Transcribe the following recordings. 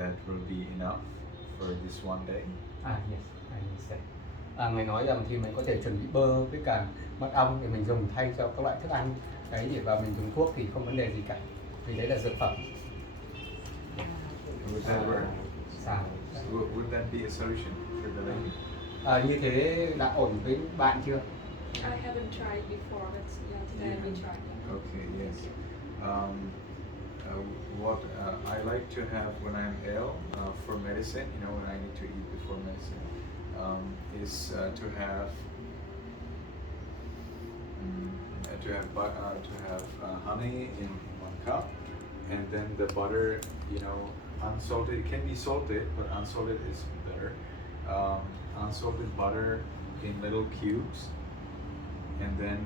that will be enough for this one day? Yes, I understand. Ngài nói rằng thì mình có thể chuẩn bị bơ với cả mật ong để mình dùng thay cho các loại thức ăn đấy, để và mình dùng thuốc thì không vấn đề gì cả, vì đấy là dược phẩm. Would that work? Sao? Would that be a solution for the lady? Như thế đã ổn với bạn chưa? I haven't tried before, but yeah, today we tried. Yeah. Okay, yes. What I like to have when I'm ill for medicine, you know, when I need to eat before medicine, is to have honey in 1 cup, and then the butter, you know, unsalted. It can be salted, but unsalted is better. Unsalted butter in little cubes, and then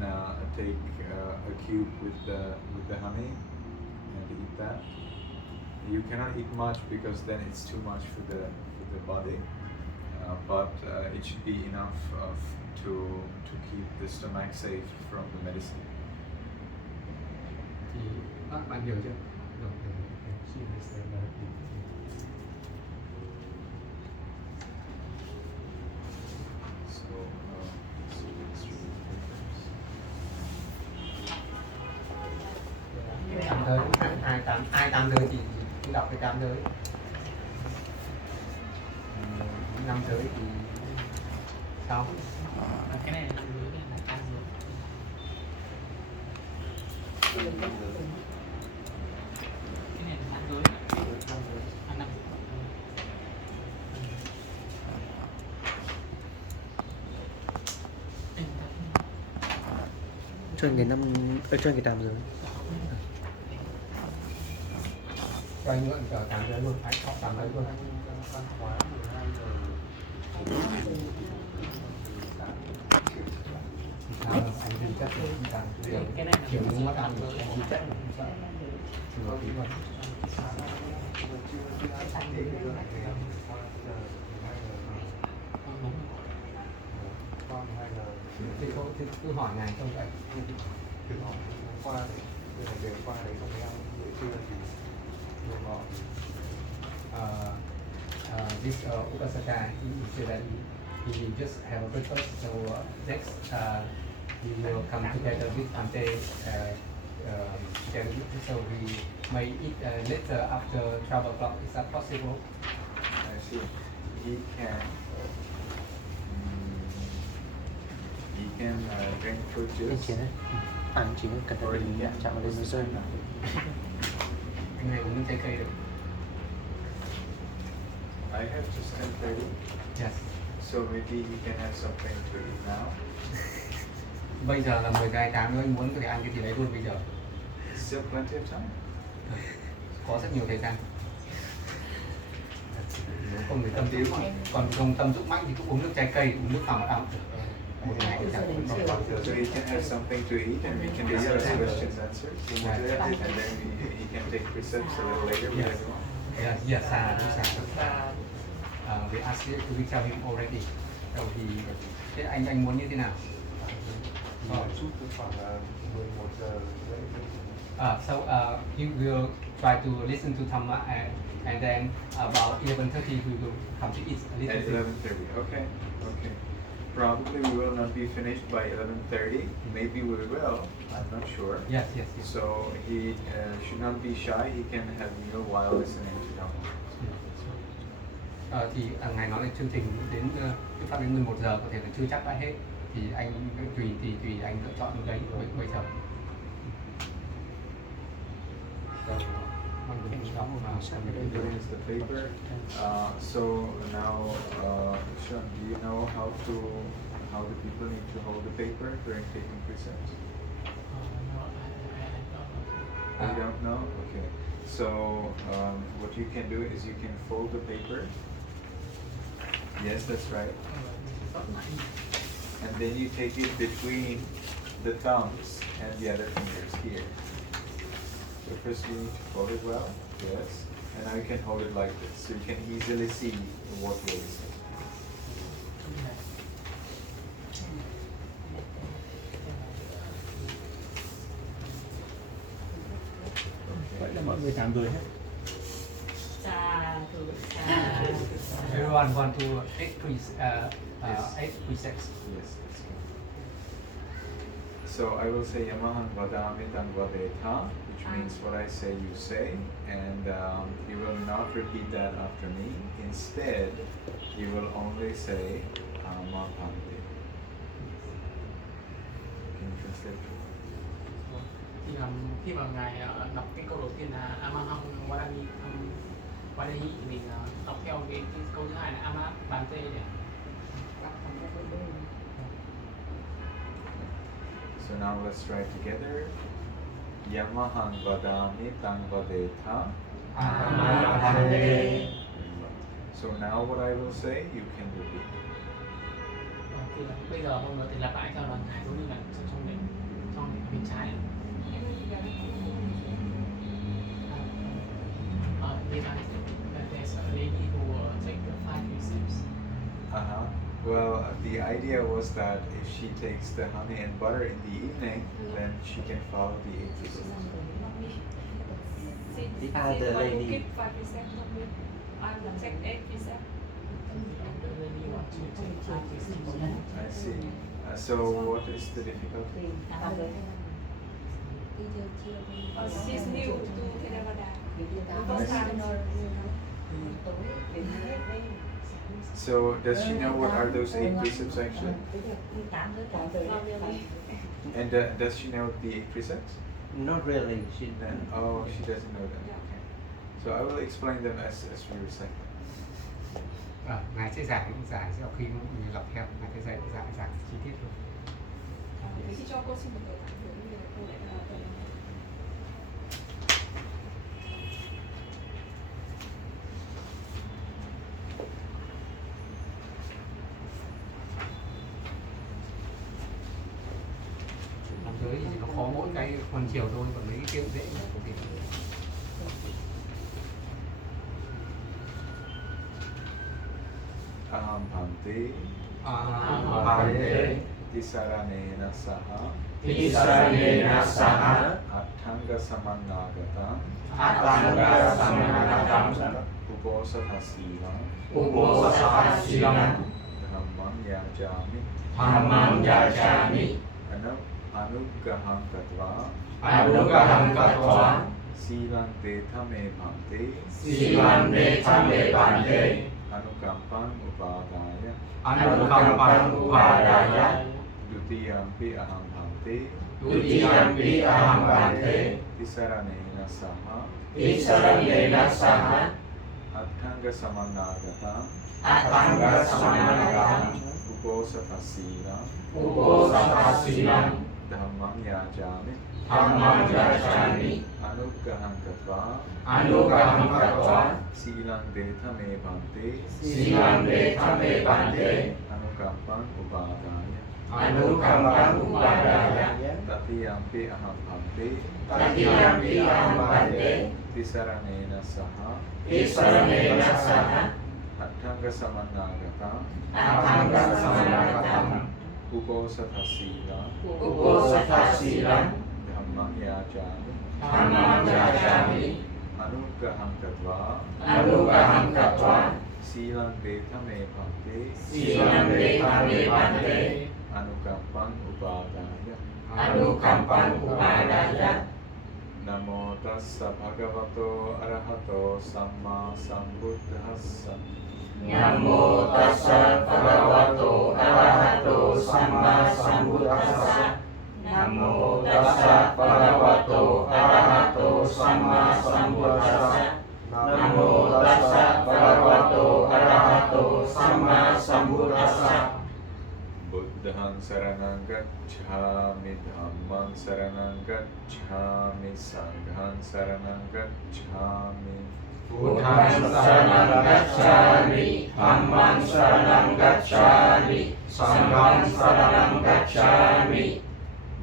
take a cube with the honey and eat that. You cannot eat much because then it's too much for the body, but it should be enough to keep the stomach safe from the medicine. Thì bạn hiểu chưa? Rồi, ai tam giới thì đọc cái tam giới, 5 giới thì sao? Cái này là 5 giới, cái này là 8 giới. Cái này là 8 giới. 5 giới. Cho cái cho cái tam giới. Cho anh mượn cả 8 giới luôn, anh học 8 giới luôn. Anh tin chắc Cái này là kiểu như mất ăn rồi, anh tin chắc là không sợ. Rồi tí mà. Thì thôi, cứ hỏi ngài không vậy. This Ukasaka, he said that he just have a breakfast, so next we will come together with Ante, so we may eat later after 12 o'clock. Is that possible? I see. He can drink fruit Cái juice. chiến đấy. Ăn chỉ cần Or phải he can chạm vào lên nó rơi. Anh này uống trái cây được. I have just 10:30, Yes. so maybe he can have something to eat now. Bây giờ là 10:28, anh muốn có thể ăn cái gì đấy luôn bây giờ. Still plenty of time. Có rất nhiều thời gian. Nếu không người tâm thiếu, còn không tâm dụng mạnh thì cứ uống nước trái cây, uống nước pha mật ong. Một ngày cũng chẳng uống đâu. So he can have something to eat, and we can discuss questions answers. And then he can take precepts a little later with everyone. Yes, we asked you, we tell him already. So thế anh muốn như thế nào? So he will try to listen to Dhamma, and then about 11:30 we will come to eat a little At bit. 11:30. Okay. Probably we will not be finished by 11:30. Maybe we will. I'm not sure. Yes. So he should not be shy. He can have meal while listening to Dhamma. Thì ngài nói là chương trình đến cái phát đến 11 giờ có thể là chưa chắc đã hết, thì anh tùy anh lựa chọn lúc đấy bây giờ. Here is the paper. So now, Sean, do you know how the people need to hold the paper during taking precepts? You don't know? Okay. So what you can do is you can fold the paper. Yes, that's right. And then you take it between the thumbs and the other fingers here. So first you need to fold it well. Yes. And now you can hold it like this, so you can easily see what way is it. Vậy là mọi người 8 giới hết. Everyone want to eight precepts. Yes, that's good. So I will say Yamahang vadami tang vadeta, which means what I say you say, and you will not repeat that after me. Instead, you will only say Amapante. Can you translate? Thì khi mà ngài đọc cái câu đầu tiên là Amaham Wadani Wadahi thì mình đọc theo cái câu thứ hai là Ama Bante nhỉ. So now let's try it together. Yamahang vadami tang vadeta. So now what I will say, you can repeat. Thì bây giờ hôm nữa thì lặp lại theo lần này giống như là trong bên trái. There's a lady who will take the 5 precepts. Well, the idea was that if she takes the honey and butter in the evening, then she can follow the 8 precepts. The other lady. Keep 5 precepts, I will take 8 precepts. The lady wants to take 5 precepts. I see. So what is the difficulty? She's new to Theravada. I First see. time. So does she know what are those 8 precepts actually? Not really. And does she know the 8 precepts? Not really. She Then she doesn't know them. Okay. So I will explain them as we recite. Ngài sẽ giảng sau khi mình đọc theo, ngài sẽ giảng chi tiết luôn. Thế thì cho cô xin một cái ảnh hưởng như là cô lại là tuần. Làm giới thì nó khó mỗi cái phần chiều thôi, còn mấy cái kia dễ nhất thì Aham bhante Bhante tisaranena saha Tisaranena saha Attanga samannagata Attanga samannagatam Uposatha silam Uposatha silam Dhammam yajami Dhammam yajami Anugraham katva Anugraham katva Silang detha me bhante Silam detha me bhante Anukampan upadaya Anukampan upadaya Dutiyampi aham bhante Dutiyampi aham bhante Tisaranena saha Tisaranena saha Attanga samannagata Attanga samannagatam Uposatha silam Uposatha silam Dhammam yajami Dhammam yajami Anugraham katva Anugraham katva Silang detha me bhante Silam detha me bhante Anukampan upadaya Anukampan upadaya Tatiyampi aham bhante Tatiyampi aham bhante Tisaranena saha Tisaranena saha Attanga samannagata Attanga samannagatam Uposatha silam Uposatha silam Dhammam yajami Dhammam yajami Anugraham katva Anugraham katva Silang detha me bhante Silam detha me bhante Anukampan upadaya Anukampan upadaya Namo tassa bhagavato arahato samma sambuddhassa Namo tassa bhagavato arahato samma sambuddhassa Namo tassa bhagavato arahato samma sambuddhassa Namo tassa bhagavato arahato samma sambuddhassa Buddhang saranang gacchami Dhammang saranang gacchami Sanghang saranang gacchami Buddhang saranang gacchami Dhammang saranang gacchami Sanghang saranang gacchami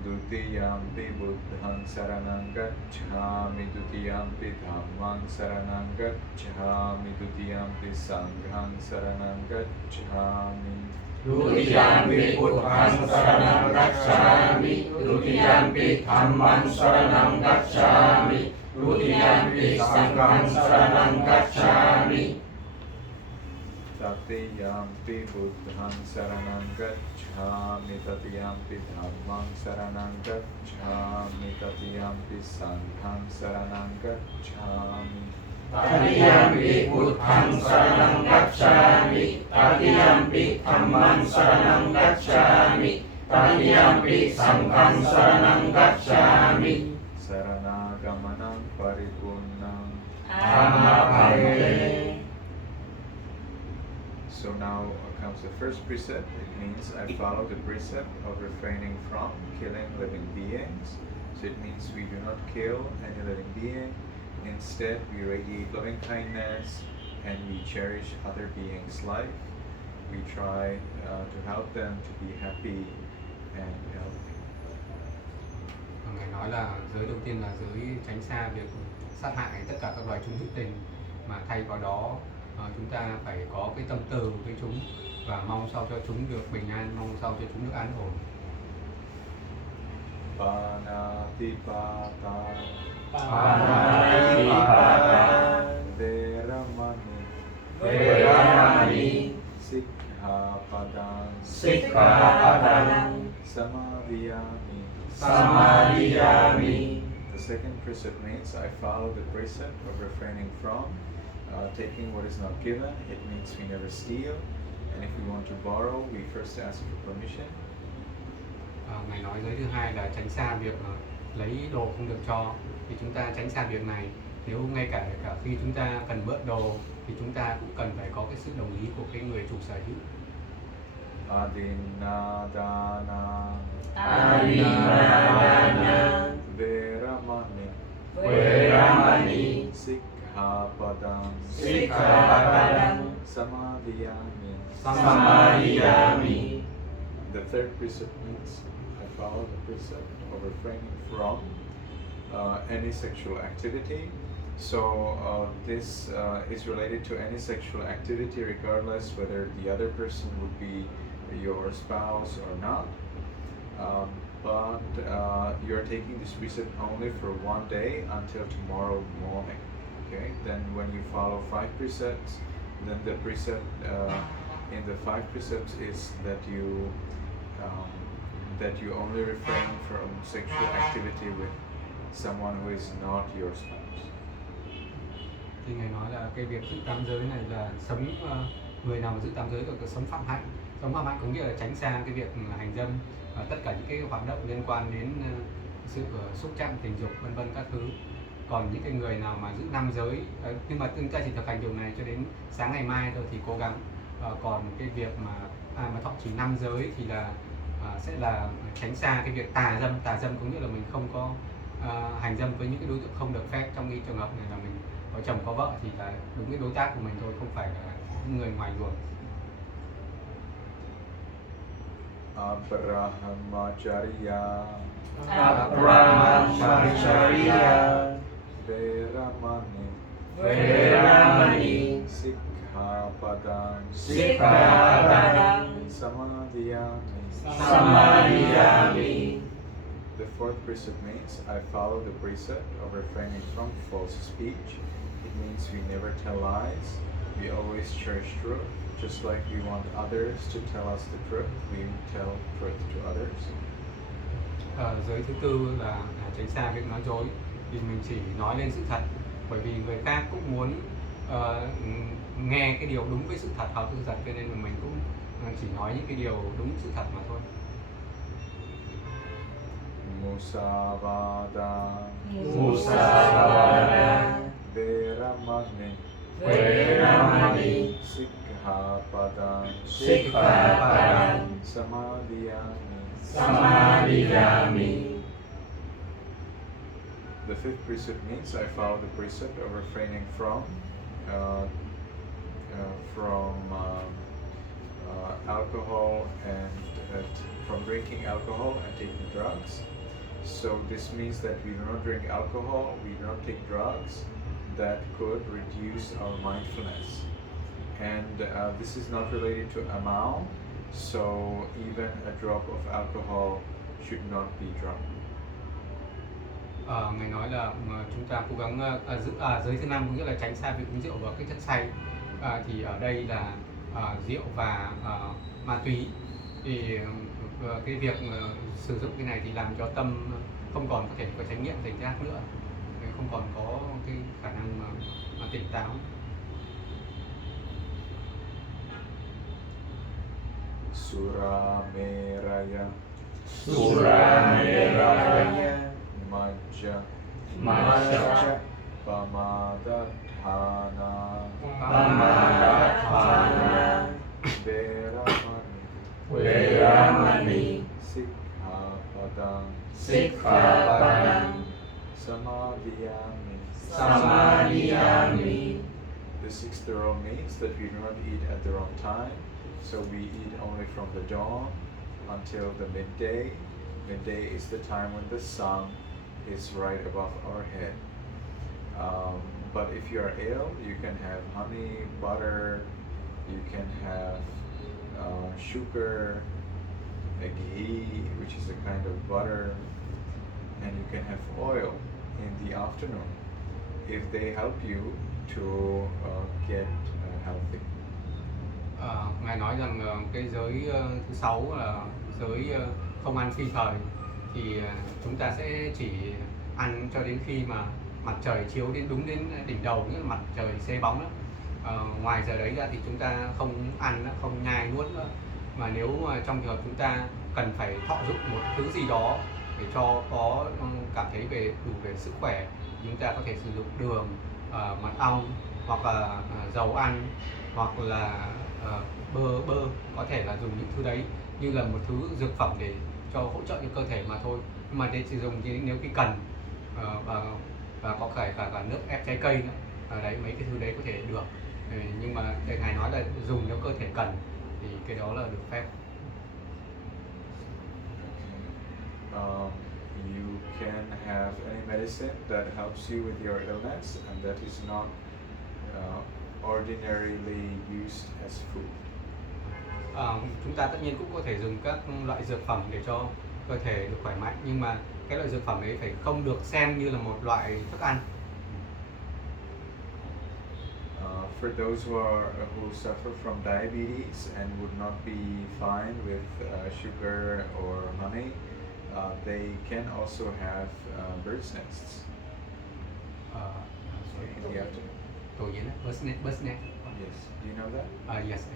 Dutiyampi Buddhang saranang gacchami Dutiyampi Dhammang saranang gacchami Dutiyampi Sanghang saranang gacchami Dutiyampi Buddhang saranang gacchami Dutiyampi Dhammang saranang gacchami Dutiyampi Sangham Saranam Gacchami. Tatiyampi Buddham Saranam Gacchami, Tatiyampi Dhammam Saranam Gacchami, Tatiyampi Sangham Saranam Gacchami. Tatiyampi Buddham Saranam Gacchami, Tatiyampi Dhammam Saranam Gacchami, Tatiyampi Sangham Saranam Gacchami. Saranagamanam Paripurnam. Amapante. So now comes the first precept. It means I follow the precept of refraining from killing living beings. So it means we do not kill any living being. Instead, we radiate loving kindness and we cherish other beings' life. We try to help them to be happy and healthy. Ngài nói là giới đầu tiên là giới tránh xa việc sát hại tất cả các loài chúng hữu tình, mà thay vào đó chúng ta phải có cái tâm từ với chúng và mong sao cho chúng được bình an, mong sao cho chúng được an ổn. Panatipata, Panatipata, Veramani, Veramani, Sikkhapadam, Sikkhapadam, Samadhiyami. Samadhiyami. The second precept means I follow the precept of refraining from taking what is not given. It means we never steal, and if we want to borrow, we first ask for permission. Ngài nói giới thứ hai là tránh xa việc lấy đồ không được cho, thì chúng ta tránh xa việc này. Nếu ngay cả khi chúng ta cần mượn đồ thì chúng ta cũng cần phải có cái sự đồng ý của cái người chủ sở hữu. Adinadana, Adinadana, Veramani, Veramani, Sikkhapadam, Sikkhapadam, Samadhiyami. Samadhiyami. The third precept means I follow the precept of refraining from any sexual activity. So this is related to any sexual activity, regardless whether the other person would be your spouse or not. But you're taking this precept only for one day until tomorrow morning. Okay. Then when you follow 5 precepts, then the precept in the 5 precepts is that you only refrain from sexual activity with someone who is not your spouse. Thì Ngài nói là cái việc giữ tám giới này là sống người nào mà giữ tám giới được sống phạm hạnh. Sống phạm hạnh có nghĩa là tránh xa cái việc hành dâm và tất cả những cái hoạt động liên quan đến sự xúc chạm tình dục vân vân các thứ. Còn những cái người nào mà giữ 5 giới, nhưng mà chúng ta chỉ thực hành điều này cho đến sáng ngày mai thôi thì cố gắng. Còn cái việc mà thọ trì 5 giới thì là sẽ là tránh xa cái việc tà dâm. Tà dâm có nghĩa là mình không có hành dâm với những cái đối tượng không được phép. Trong cái trường hợp này là mình có chồng có vợ thì là đúng cái đối tác của mình thôi, không phải là những người ngoài luồng. Abrahmacharya, Abrahmacharya, Veramani, Veramani, Sikkhapadam, Sikkhapadam, Samadhiyami. Samadhiyami. The fourth precept means I follow the precept of refraining from false speech. It means we never tell lies. We always cherish truth. Just like we want others to tell us the truth, we tell truth to others. Giới thứ tư là tránh xa việc nói dối. Thì mình chỉ nói lên sự thật, bởi vì người khác cũng muốn nghe cái điều đúng với sự thật, hợp với sự thật, cho nên là mình cũng chỉ nói những cái điều đúng sự thật mà thôi. Musavada, Musavada, Veramani, Veramani, Sikkhapadam, Sikkhapadam, Samadhiyami. Samadhiyami. The fifth precept means I follow the precept of refraining from alcohol and from drinking alcohol and taking drugs. So this means that we do not drink alcohol, we do not take drugs that could reduce our mindfulness. And this is not related to amount, so even a drop of alcohol should not be drunk. Ngài nói là chúng ta cố gắng giữ giới thứ năm có nghĩa là tránh xa việc uống rượu và các chất say. Thì ở đây là rượu và ma túy. Thì cái việc sử dụng cái này thì làm cho tâm không còn có thể có chánh niệm tỉnh giác nữa, không còn có cái khả năng mà tỉnh táo. Sura meraya majja pamadadhana veramani sikkhapadam samadhiyami. The sixth rule means that we do not eat at the wrong time, so we eat only from the dawn until the midday. Midday is the time when the sun is right above our head. But if you are ill, you can have honey, butter, you can have sugar, a ghee, which is a kind of butter, and you can have oil in the afternoon if they help you to get healthy. Ngài nói rằng cái giới thứ 6 là giới không ăn phi thời, thì chúng ta sẽ chỉ ăn cho đến khi mà mặt trời chiếu đúng đến đỉnh đầu, nghĩa là mặt trời xế bóng đó. Ngoài giờ đấy ra thì chúng ta không ăn, không nhai nuốt nữa. Mà nếu trong trường hợp chúng ta cần phải thọ dụng một thứ gì đó để cho có cảm thấy đủ về sức khỏe, chúng ta có thể sử dụng đường, mật ong, hoặc là dầu ăn, hoặc là bơ, có thể là dùng những thứ đấy như là một thứ dược phẩm để cho hỗ trợ cho cơ thể mà thôi. Nhưng mà để sử dụng nếu khi cần, và có cả nước ép trái cây nữa. Đấy, mấy cái thứ đấy có thể được. Nhưng mà ngài nói là dùng nếu cơ thể cần thì cái đó là được phép. You can have any medicine that helps you with your illness, and that is not ordinarily used as food. Chúng ta tất nhiên cũng có thể dùng các loại dược phẩm để cho cơ thể được khỏe mạnh, nhưng mà cái loại dược phẩm ấy phải không được xem như là một loại thức ăn. For those who suffer from diabetes and would not be fine with sugar or honey, they can also have bird's nests in the afternoon. Tổ yến, bird's nest. Yes, do you know that? Yes.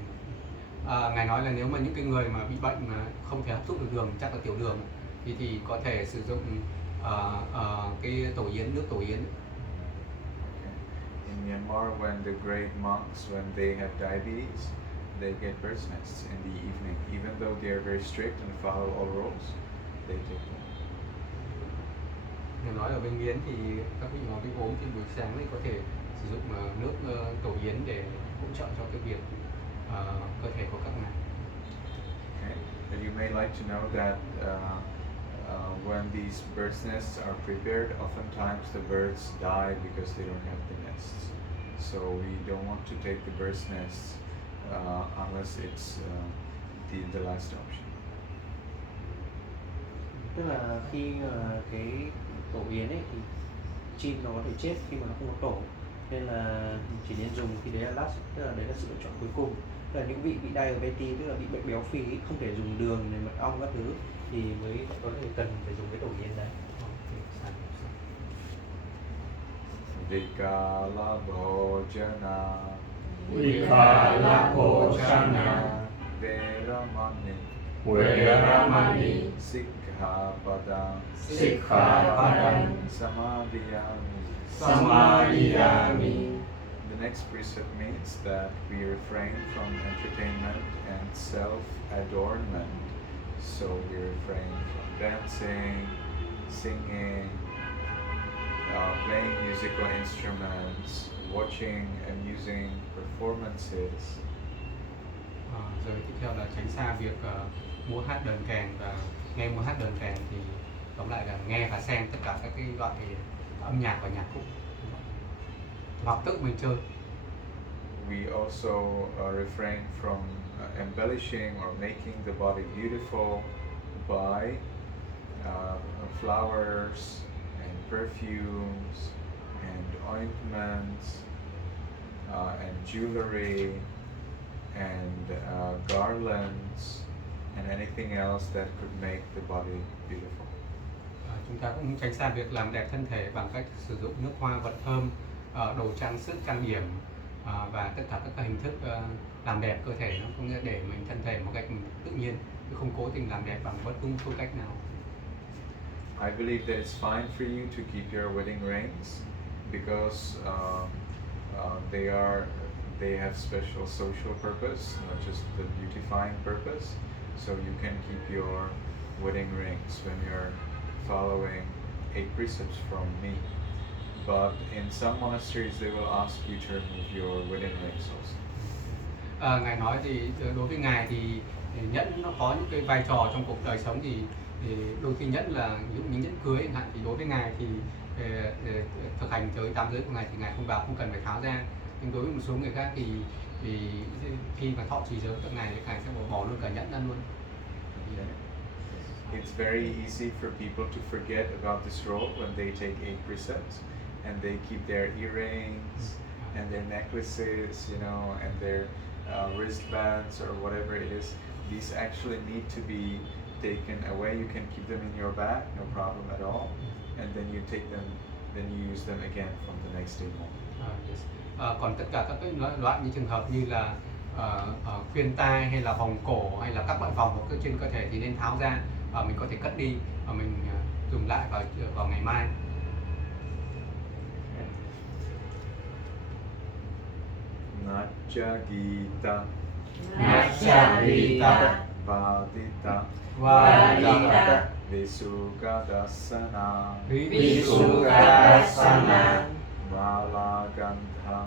Ngài nói là nếu mà những cái người mà bị bệnh mà không thể hấp thụ được đường, chắc là tiểu đường, thì có thể sử dụng cái tổ yến, nước tổ yến. In Myanmar, when the great monks, when they have diabetes, they get bird's nests in the evening. Even though they are very strict and follow all rules, they take them. Ngài nói ở bên Miến thì các vị mà bị ốm thì buổi sáng thì có thể sử dụng nước tổ yến để hỗ trợ cho cái việc cơ thể của các ngài. Okay. And you may like to know that when these bird's nests are prepared, oftentimes the birds die because they don't have the nests. So we don't want to take the bird's nests unless it's the last option. Tức là khi cái tổ yến ấy thì chim nó có thể chết khi mà nó không có tổ, nên là chỉ nên dùng khi đấy là last, tức là đấy là sự lựa chọn cuối cùng. Tức là những vị bị diabetes, tức là bị bệnh béo phì không thể dùng đường này, mật ong các thứ thì mới có thể cần phải dùng cái tổ yến đấy. Vikala bhojana veramani sikkhapadam samadhiyami. The next precept means that we refrain from entertainment and self-adornment. So we refrain from dancing, singing, playing musical instruments, watching amusing performances. Rồi tiếp theo là tránh xa việc múa hát đờn kèn và nghe múa hát đờn kèn, thì tóm lại là nghe và xem tất cả các cái loại âm nhạc và nhạc cụ, hoặc tự mình chơi. We also refrain from embellishing or making the body beautiful by flowers and perfumes and ointments and jewelry and garlands and anything else that could make the body beautiful. Chúng ta cũng tránh xa việc làm đẹp thân thể bằng cách sử dụng nước hoa, vật thơm, đồ trang sức, trang điểm và tất cả các hình thức làm đẹp cơ thể, nó có nghĩa để mình thân thể một cách tự nhiên, chứ không cố tình làm đẹp bằng bất cứ phương cách nào. I believe that it's fine for you to keep your wedding rings because they have special social purpose, not just the beautifying purpose. So you can keep your wedding rings when you're following 8 precepts from me. But in some monasteries they will ask you to remove your wedding rings also. Ngài nói thì đối với ngài thì nhẫn nó có những cái vai trò trong cuộc đời sống, thì đôi khi nhẫn là ví dụ những nhẫn cưới chẳng hạn, thì đối với ngài thì thực hành giới tam giới của ngài thì ngài không bảo không cần phải tháo ra, nhưng đối với một số người khác thì khi mà thọ trì giới các ngài sẽ bỏ luôn cả nhẫn ra luôn. It's very easy for people to forget about this role when they take 8 precepts and they keep their earrings and their necklaces, you know, and their wristbands or whatever it is. These actually need to be taken away. You can keep them in your bag, no problem at all. And then you take them, then you use them again from the next day morning. Còn tất cả các cái loại như trường hợp như là khuyên tai hay là vòng cổ hay là các loại vòng ở trên cơ thể thì nên tháo ra, mình có thể cất đi và mình dùng lại vào ngày mai. Nacha Gita Vadita Visukadasana Malagandha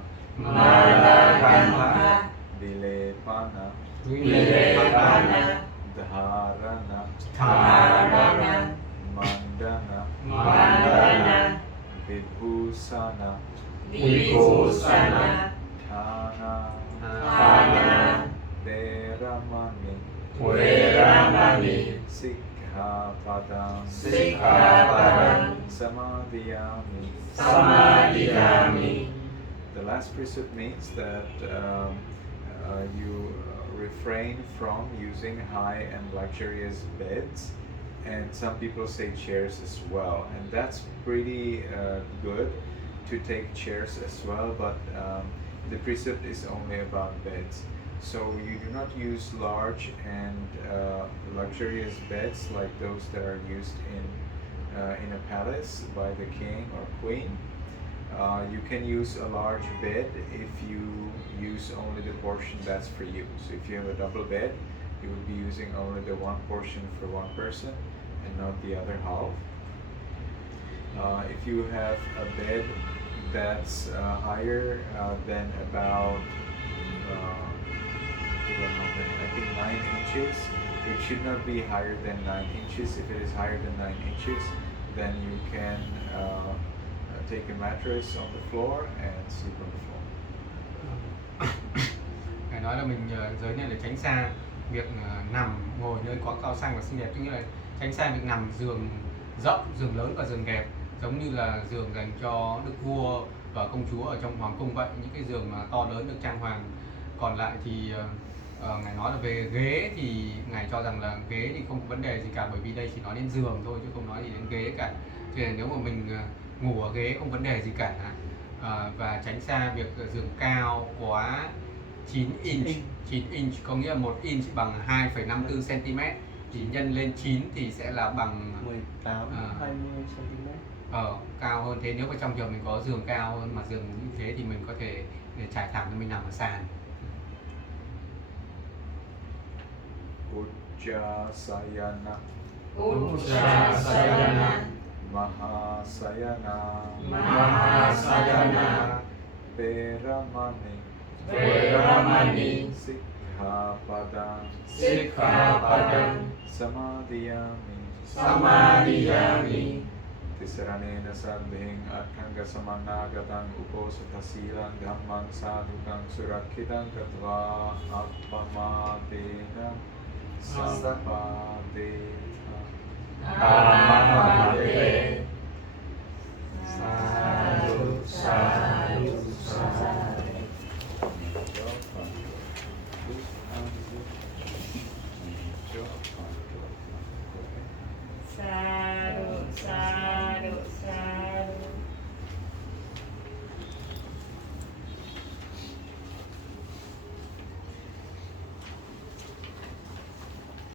Vilepana Dharana Mandana Vibhusana Thana Veramani Sikkhapadam Samadhiyami. The last precept means that you refrain from using high and luxurious beds, and some people say chairs as well, and that's pretty good to take chairs as well, but the precept is only about beds. So you do not use large and luxurious beds like those that are used in a palace by the king or queen. You can use a large bed if you use only the portion that's for you. So if you have a double bed, you will be using only the one portion for one person and not the other half. If you have a bed that's higher than about I think 9 inches, it should not be higher than 9 inches. If it is higher than 9 inches, then you can take a mattress on the floor and sleep on the floor. Ngài nói là mình giới này là tránh xa việc nằm ngồi nơi có cao sang và xinh đẹp, tức nghĩa là tránh xa việc nằm giường rộng, giường lớn và giường đẹp, giống như là giường dành cho đức vua và công chúa ở trong hoàng cung vậy, những cái giường mà to lớn được trang hoàng. Còn lại thì ngài nói là về ghế thì ngài cho rằng là ghế thì không có vấn đề gì cả, bởi vì đây chỉ nói đến giường thôi chứ không nói gì đến ghế cả. Cho nên nếu mà mình ngủ ở ghế không vấn đề gì cả. Và tránh xa việc giường cao quá 9 inch. 9 inch có nghĩa là 1 inch bằng 2,54 cm, thì nhân lên 9 thì sẽ là bằng 18-20 cm. Cao hơn thế. Nếu mà trong trường mình có giường cao hơn mà giường như thế thì mình có thể trải thảm cho mình nằm ở sàn. Ujjasayana Mahasayana Veramani Sikkhapadam Samadhiyami Tisaranena Sadbhing Arthanga Samanagatam Uposatasilan Dhamman Sadhukam Surakhitam Katva Appamadena Sampadeta. Sa du, sa du, sa du.